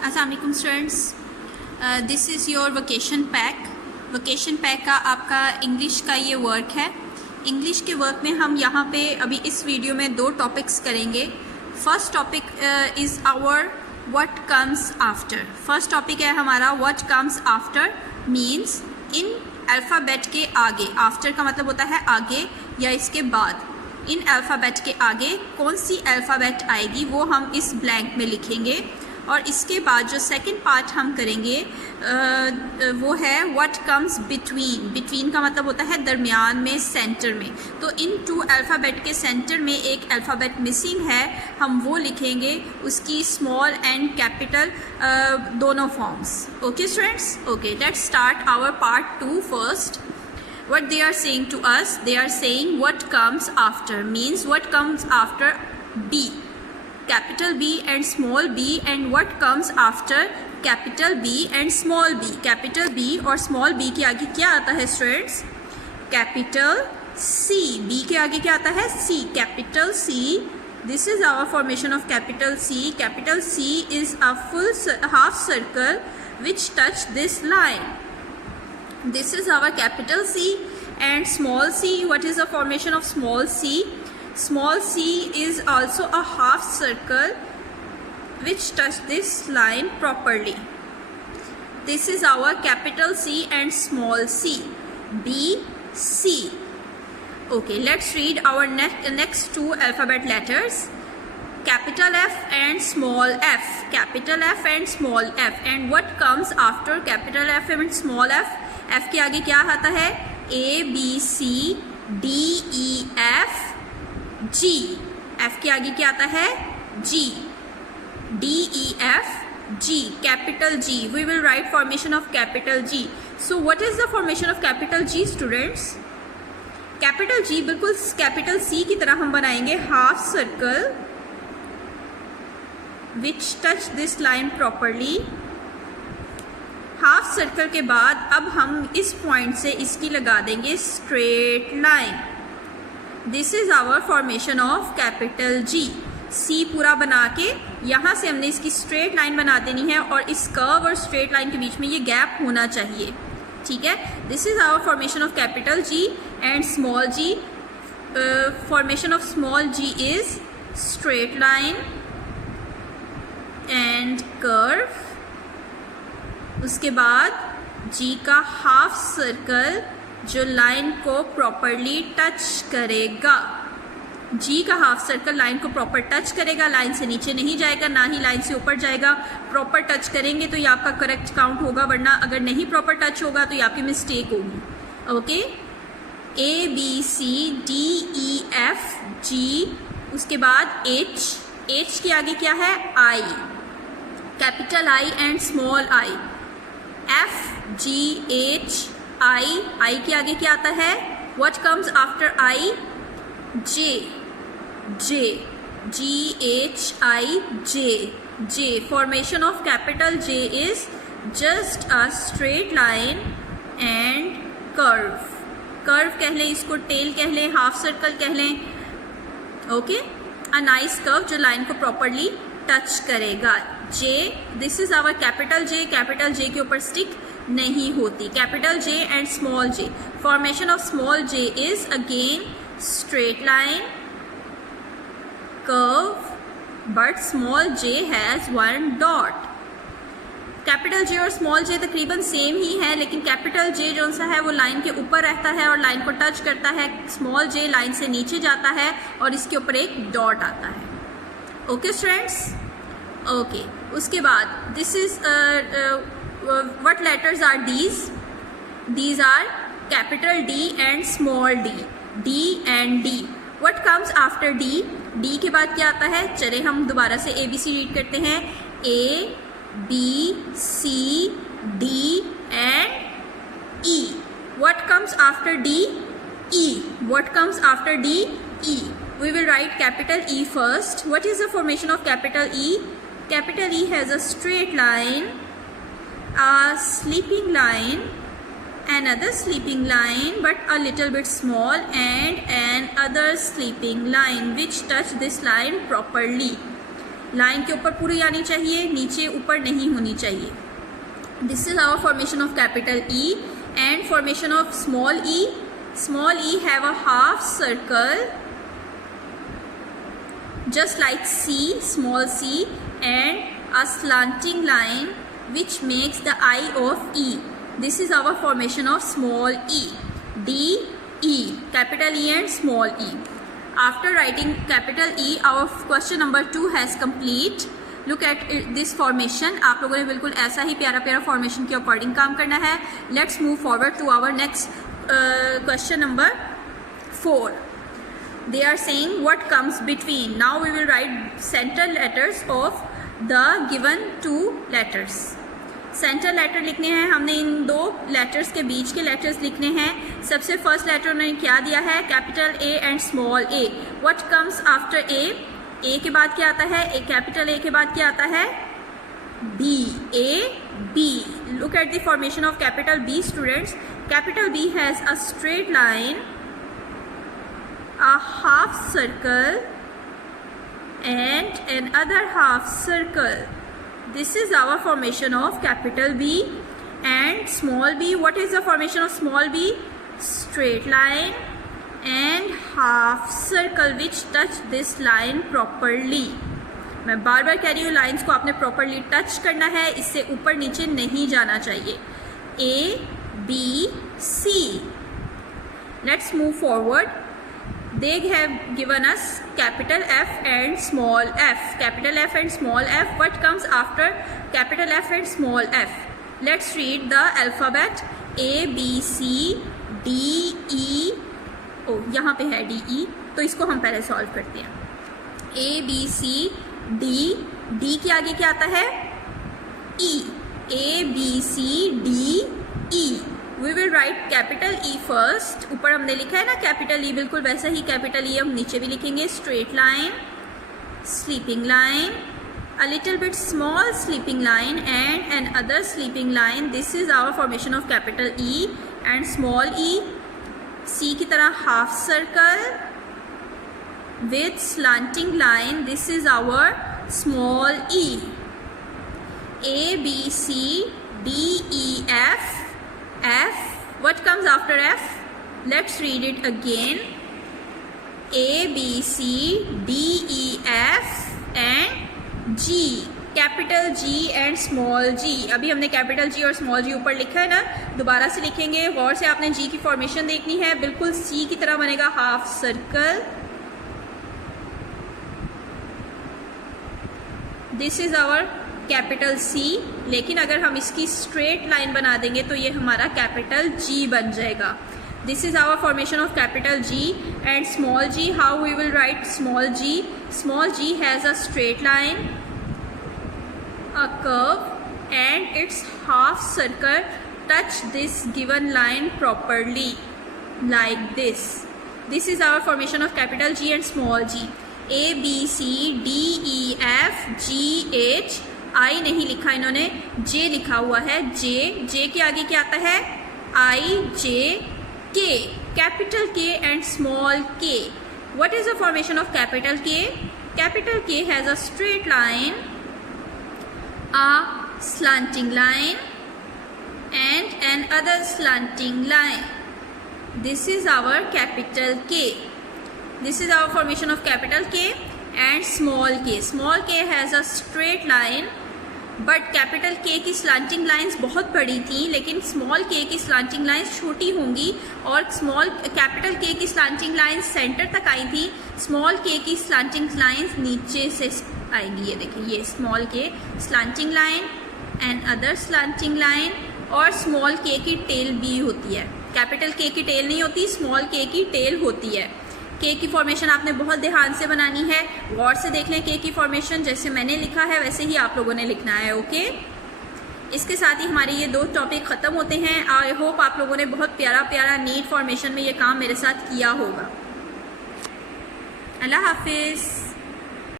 अस्सलाम वालेकुम students, this is your vacation pack. Vacation pack का आपका इंग्लिश का ये वर्क है। इंग्लिश के वर्क में हम यहाँ पे अभी इस वीडियो में 2 टॉपिक्स करेंगे। First topic is our what comes after. First topic है हमारा what comes after, means in alphabet के आगे। आफ्टर का मतलब होता है आगे या इसके बाद। इन अल्फ़ाबेट के आगे कौन सी अल्फ़ाबेट आएगी वो हम इस ब्लैंक में लिखेंगे। और इसके बाद जो सेकंड पार्ट हम करेंगे वो है व्हाट कम्स बिटवीन। बिटवीन का मतलब होता है दरमियान में, सेंटर में। तो इन 2 अल्फ़ाबेट के सेंटर में एक अल्फ़ाबेट मिसिंग है, हम वो लिखेंगे, उसकी स्मॉल एंड कैपिटल दोनों forms. Okay students, okay let's start our part 2 first. What they are saying to us, they are saying what comes after, means what comes after B, capital B and small b, and what comes after capital B and small b. capital B और small b के आगे क्या आता है students? capital C. B के आगे क्या आता है? C. capital C. This is our formation of capital C. capital C is a full half circle which touch this line. This is our capital C. And small c, what is the formation of small c? Small c is also a half circle which touch this line properly. This is our capital C and small c. B, C. Okay, let's read our next 2 alphabet letters. Capital F and small f. Capital F and small f. And what comes after capital F and small f? F के आगे क्या आता है? A, B, C, D, E, F, G. F के आगे क्या आता है? G. D, E, F, G. Capital G. We will write formation of capital G. So what is the formation of capital G, students? Capital G बिल्कुल capital C की तरह हम बनाएंगे half circle which touch this line properly. Half circle के बाद अब हम इस पॉइंट से इसकी लगा देंगे straight line. This is our formation of capital G. C पूरा बना के यहाँ से हमने इसकी स्ट्रेट लाइन बना देनी है और इस कर्व और स्ट्रेट लाइन के बीच में ये गैप होना चाहिए। ठीक है, this is our formation of capital G and small G. Formation of small G is straight line and curve. उसके बाद जी का हाफ सर्कल जो लाइन को प्रॉपरली टच करेगा। जी का हाफ सर्कल लाइन को प्रॉपर टच करेगा, line से नीचे नहीं जाएगा, ना ही लाइन से ऊपर जाएगा। प्रॉपर टच करेंगे तो ये आपका करेक्ट काउंट होगा, वरना अगर नहीं प्रॉपर टच होगा तो ये आपकी मिस्टेक होगी। Okay, A, B, C, D, E, F, G। उसके बाद H। H के आगे क्या है? I, capital I and small I। F, G, H, I. I के आगे क्या आता है? What comes after I? J, J, G, H, I, J, J. Formation of capital J is just a straight line and curve. Curve कह लें इसको, tail कह लें, half circle कह लें। Okay? A nice curve जो line को properly touch करेगा। J, this is our capital J। Capital J के ऊपर स्टिक नहीं होती। Capital J and small J। Formation of small J is again straight line, curve, but small J has 1 dot. Capital J और small J तकरीबन same ही है, लेकिन capital J जो सा है वो लाइन के ऊपर रहता है और लाइन को टच करता है। स्मॉल J लाइन से नीचे जाता है और इसके ऊपर एक डॉट आता है। Okay students, okay. उसके बाद this is what letters are these? These are capital D and small d। D and D। What comes after D? D के बाद क्या आता है? चले हम दोबारा से ABC रीड करते हैं। A, B, C, D and E। What comes after D? E। What comes after D? E। We will write capital E first. What is the formation of capital E? Capital E has a straight line, a sleeping line, another sleeping line but a little bit small, and another sleeping line which touch this line properly. Line के ऊपर पूरी आनी चाहिए, नीचे ऊपर नहीं होनी चाहिए। This is our formation of capital E and formation of small E. Small E have a half circle just like C, small c, and a slanting line which makes the eye of E. This is our formation of small e. D, E, capital E and small e. After writing capital E, our question number 2 has complete. Look at this formation. आप लोगों ने बिल्कुल ऐसा ही प्यारा प्यारा formation के according काम करना है. Let's move forward to our next question number 4. They are saying what comes between. Now we will write center letters of the given two letters. Centre letter लिखने हैं हमने, इन दो लेटर्स के बीच के लेटर्स लिखने हैं। सबसे फर्स्ट लेटर उन्होंने क्या दिया है, capital A and small A. What comes after A, A के बाद क्या आता है, ए कैपिटल ए के बाद क्या आता है, B, A B. Look at the formation of capital B students. Capital B has a straight line, a half circle and another half circle. This is our formation of capital B. And small b, what is the formation of small b? Straight line and half circle which touch this line properly. मैं बार बार कह रही हूँ, lines को आपने properly touch करना है, इससे ऊपर नीचे नहीं जाना चाहिए। A B C. Let's move forward. They have given us capital F and small f. Capital F and small f. What comes after capital F and small f? Let's read the alphabet. A B C D E. Oh, यहाँ पे है D E, तो इसको हम पहले solve करते हैं। A B C D. D के आगे क्या आता है, E. A B C D E. We will write capital E first. ऊपर हमने लिखा है ना कैपिटल E, बिल्कुल वैसा ही कैपिटल E हम नीचे भी लिखेंगे। Straight line, sleeping line, a little bit small sleeping line and another sleeping line. This is our formation of capital E and small e. C की तरह half circle with slanting line. This is our small e. A B C D E F. F. What comes after F? Let's read it again. A B C D E F and G. Capital G and small G. अभी हमने capital G और small G ऊपर लिखा है ना, दोबारा से लिखेंगे। गौर से आपने G की फॉर्मेशन देखनी है, बिल्कुल C की तरह बनेगा, half circle. This is our capital C, लेकिन अगर हम इसकी स्ट्रेट लाइन बना देंगे तो ये हमारा कैपिटल G बन जाएगा। This is our formation of capital G and small G. How we will write small G? Small G has a straight line, a curve and its half circle touch this given line properly like this. This is our formation of capital G and small G. A B C D E F G H. I नहीं लिखा इन्होंने, जे लिखा हुआ है। जे के आगे क्या आता है, आई जे के। कैपिटल के एंड स्मॉल के. What is the formation of capital के? कैपिटल के has a straight line, a slanting line and an other slanting line. This is our capital K. This is our formation of capital K and small k. Small k has a straight line, but capital के की slanting lines बहुत बड़ी थी, लेकिन small के की slanting lines छोटी होंगी, और कैपिटल के की स्लांटिंग लाइंस सेंटर तक आई थी, स्मॉल के की स्लांटिंग लाइंस नीचे से आएंगी। ये देखिए, ये स्मॉल के slanting line and other slanting line, और स्मॉल के की टेल भी होती है। कैपिटल के की टेल नहीं होती, स्मॉल के की टेल होती है। के की फॉर्मेशन आपने बहुत ध्यान से बनानी है, गौर से देख लें के की फॉर्मेशन, जैसे मैंने लिखा है वैसे ही आप लोगों ने लिखना है। ओके, इसके साथ ही हमारे ये 2 टॉपिक ख़त्म होते हैं। आई होप आप लोगों ने बहुत प्यारा प्यारा नीट फॉर्मेशन में ये काम मेरे साथ किया होगा। अल्लाह हाफिज़।